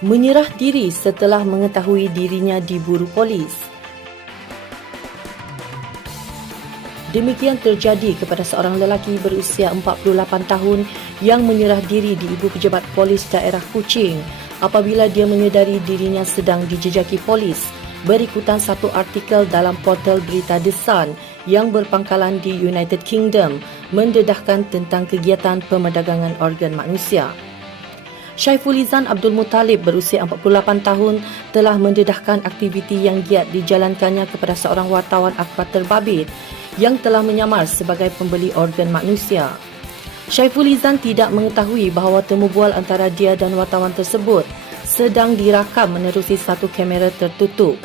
Menyerah diri setelah mengetahui dirinya diburu polis. Demikian terjadi kepada seorang lelaki berusia 48 tahun yang menyerah diri di Ibu Pejabat Polis Daerah Kuching apabila dia menyedari dirinya sedang dijejaki polis, berikutan satu artikel dalam portal berita The Sun yang berpangkalan di United Kingdom mendedahkan tentang kegiatan pemerdagangan organ manusia. Syaifulizan Abdul Muttalib berusia 48 tahun telah mendedahkan aktiviti yang giat dijalankannya kepada seorang wartawan akhbar terbabit yang telah menyamar sebagai pembeli organ manusia. Syaifulizan tidak mengetahui bahawa temu bual antara dia dan wartawan tersebut sedang dirakam menerusi satu kamera tertutup.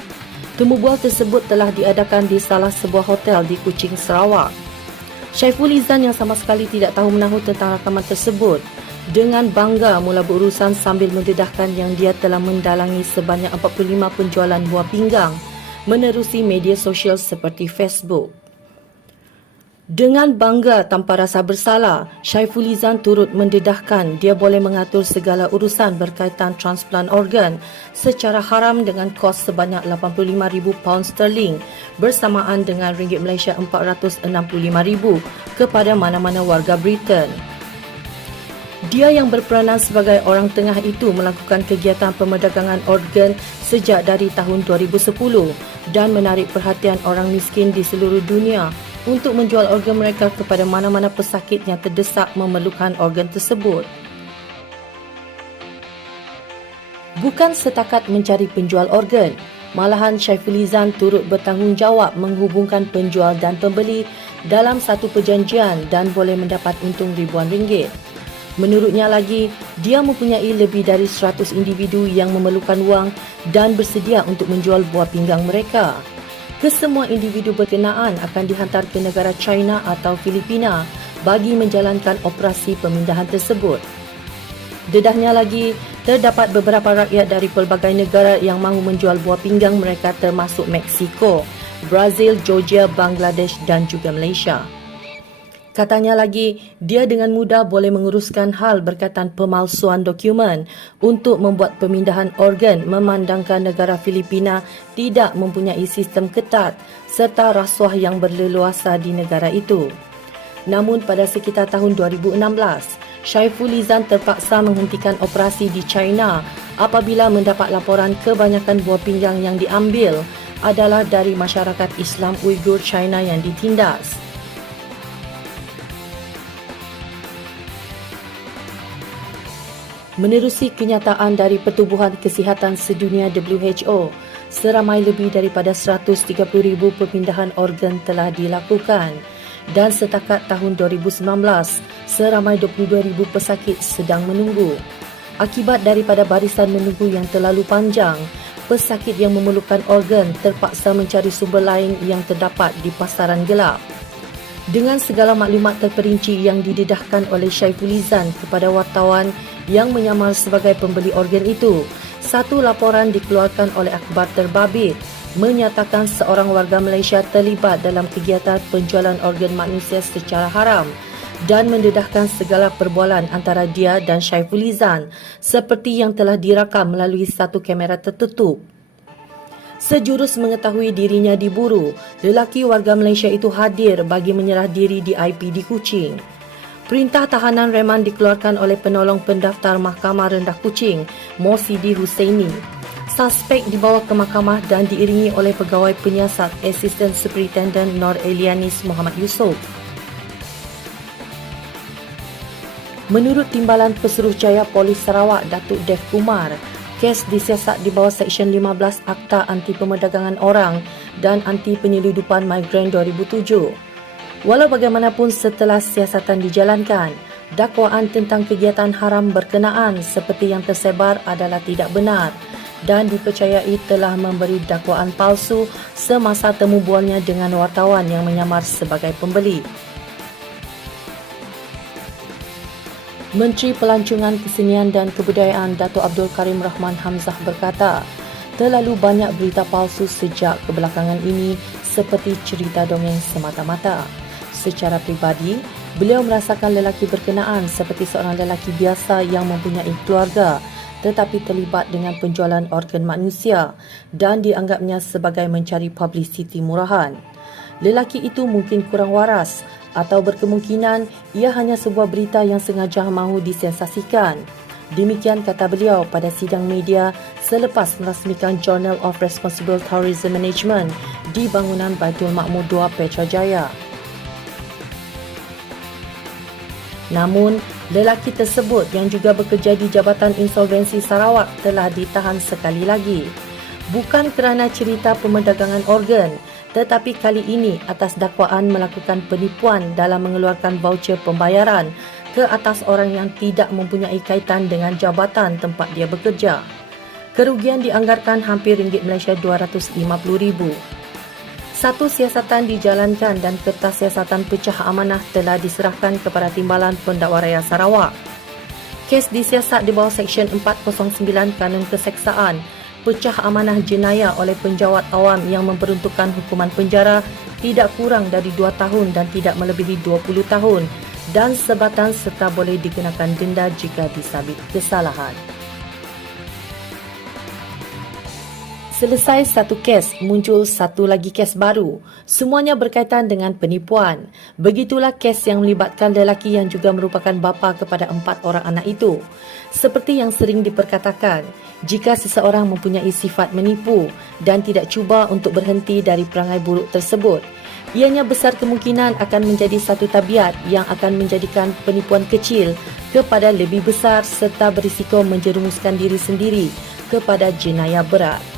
Temu bual tersebut telah diadakan di salah sebuah hotel di Kuching, Sarawak. Syaifulizan yang sama sekali tidak tahu menahu tentang rakaman tersebut dengan bangga mula berurusan sambil mendedahkan yang dia telah mendalangi sebanyak 45 penjualan buah pinggang menerusi media sosial seperti Facebook. Dengan bangga tanpa rasa bersalah, Syaifulizan turut mendedahkan dia boleh mengatur segala urusan berkaitan transplant organ secara haram dengan kos sebanyak £85,000 bersamaan dengan ringgit Malaysia RM465,000 kepada mana-mana warga Britain. Dia yang berperanan sebagai orang tengah itu melakukan kegiatan pemerdagangan organ sejak dari tahun 2010 dan menarik perhatian orang miskin di seluruh dunia untuk menjual organ mereka kepada mana-mana pesakit yang terdesak memerlukan organ tersebut. Bukan setakat mencari penjual organ, malahan Syaifulizan turut bertanggungjawab menghubungkan penjual dan pembeli dalam satu perjanjian dan boleh mendapat untung ribuan ringgit. Menurutnya lagi, dia mempunyai lebih dari 100 individu yang memerlukan wang dan bersedia untuk menjual buah pinggang mereka. Kesemua individu berkenaan akan dihantar ke negara China atau Filipina bagi menjalankan operasi pemindahan tersebut. Dedahnya lagi, terdapat beberapa rakyat dari pelbagai negara yang mahu menjual buah pinggang mereka termasuk Meksiko, Brazil, Georgia, Bangladesh dan juga Malaysia. Katanya lagi, dia dengan mudah boleh menguruskan hal berkaitan pemalsuan dokumen untuk membuat pemindahan organ memandangkan negara Filipina tidak mempunyai sistem ketat serta rasuah yang berleluasa di negara itu. Namun pada sekitar tahun 2016, Syaifulizan terpaksa menghentikan operasi di China apabila mendapat laporan kebanyakan buah pinggang yang diambil adalah dari masyarakat Islam Uyghur China yang ditindas. Menerusi kenyataan dari Pertubuhan Kesihatan Sedunia WHO, seramai lebih daripada 130,000 pemindahan organ telah dilakukan dan setakat tahun 2019, seramai 22,000 pesakit sedang menunggu. Akibat daripada barisan menunggu yang terlalu panjang, pesakit yang memerlukan organ terpaksa mencari sumber lain yang terdapat di pasaran gelap. Dengan segala maklumat terperinci yang didedahkan oleh Syaifulizan kepada wartawan yang menyamar sebagai pembeli organ itu, satu laporan dikeluarkan oleh akhbar terbabit menyatakan seorang warga Malaysia terlibat dalam kegiatan penjualan organ manusia secara haram dan mendedahkan segala perbualan antara dia dan Syaifulizan seperti yang telah dirakam melalui satu kamera tertutup. Sejurus mengetahui dirinya diburu, lelaki warga Malaysia itu hadir bagi menyerah diri di IPD Kuching. Perintah tahanan reman dikeluarkan oleh penolong pendaftar Mahkamah Rendah Kuching, Mosidi Husaini. Suspek dibawa ke mahkamah dan diiringi oleh pegawai penyiasat Assistant Superintendent Nur Elianis Muhammad Yusof. Menurut Timbalan Pesuruhjaya Polis Sarawak Datuk Dev Kumar, kes disiasat di bawah Seksyen 15 Akta Anti Pemerdagangan Orang dan Anti Penyeludupan Migran 2007. Walau bagaimanapun setelah siasatan dijalankan, dakwaan tentang kegiatan haram berkenaan seperti yang tersebar adalah tidak benar dan dipercayai telah memberi dakwaan palsu semasa temu bualnya dengan wartawan yang menyamar sebagai pembeli. Menteri Pelancongan Kesenian dan Kebudayaan Datuk Abdul Karim Rahman Hamzah berkata, terlalu banyak berita palsu sejak kebelakangan ini seperti cerita dongeng semata-mata. Secara pribadi, beliau merasakan lelaki berkenaan seperti seorang lelaki biasa yang mempunyai keluarga, tetapi terlibat dengan penjualan organ manusia dan dianggapnya sebagai mencari publiciti murahan. Lelaki itu mungkin kurang waras atau berkemungkinan ia hanya sebuah berita yang sengaja mahu disensasikan. Demikian kata beliau pada sidang media selepas merasmikan Journal of Responsible Tourism Management di bangunan Baitul Makmur 2 Petrajaya. Namun, lelaki tersebut yang juga bekerja di Jabatan Insolvensi Sarawak telah ditahan sekali lagi. Bukan kerana cerita pemerdagangan organ, tetapi kali ini atas dakwaan melakukan penipuan dalam mengeluarkan voucher pembayaran ke atas orang yang tidak mempunyai kaitan dengan jabatan tempat dia bekerja. Kerugian dianggarkan hampir ringgit Malaysia 250,000. Satu siasatan dijalankan dan kertas siasatan pecah amanah telah diserahkan kepada Timbalan Pendakwa Raya Sarawak. Kes disiasat di bawah Seksyen 409 Kanun Keseksaan, pecah amanah jenayah oleh penjawat awam yang memperuntukkan hukuman penjara tidak kurang dari 2 tahun dan tidak melebihi 20 tahun dan sebatan serta boleh dikenakan denda jika disabit kesalahan. Selesai satu kes, muncul satu lagi kes baru. Semuanya berkaitan dengan penipuan. Begitulah kes yang melibatkan lelaki yang juga merupakan bapa kepada 4 orang anak itu. Seperti yang sering diperkatakan, jika seseorang mempunyai sifat menipu dan tidak cuba untuk berhenti dari perangai buruk tersebut, ianya besar kemungkinan akan menjadi satu tabiat yang akan menjadikan penipuan kecil kepada lebih besar serta berisiko menjerumuskan diri sendiri kepada jenayah berat.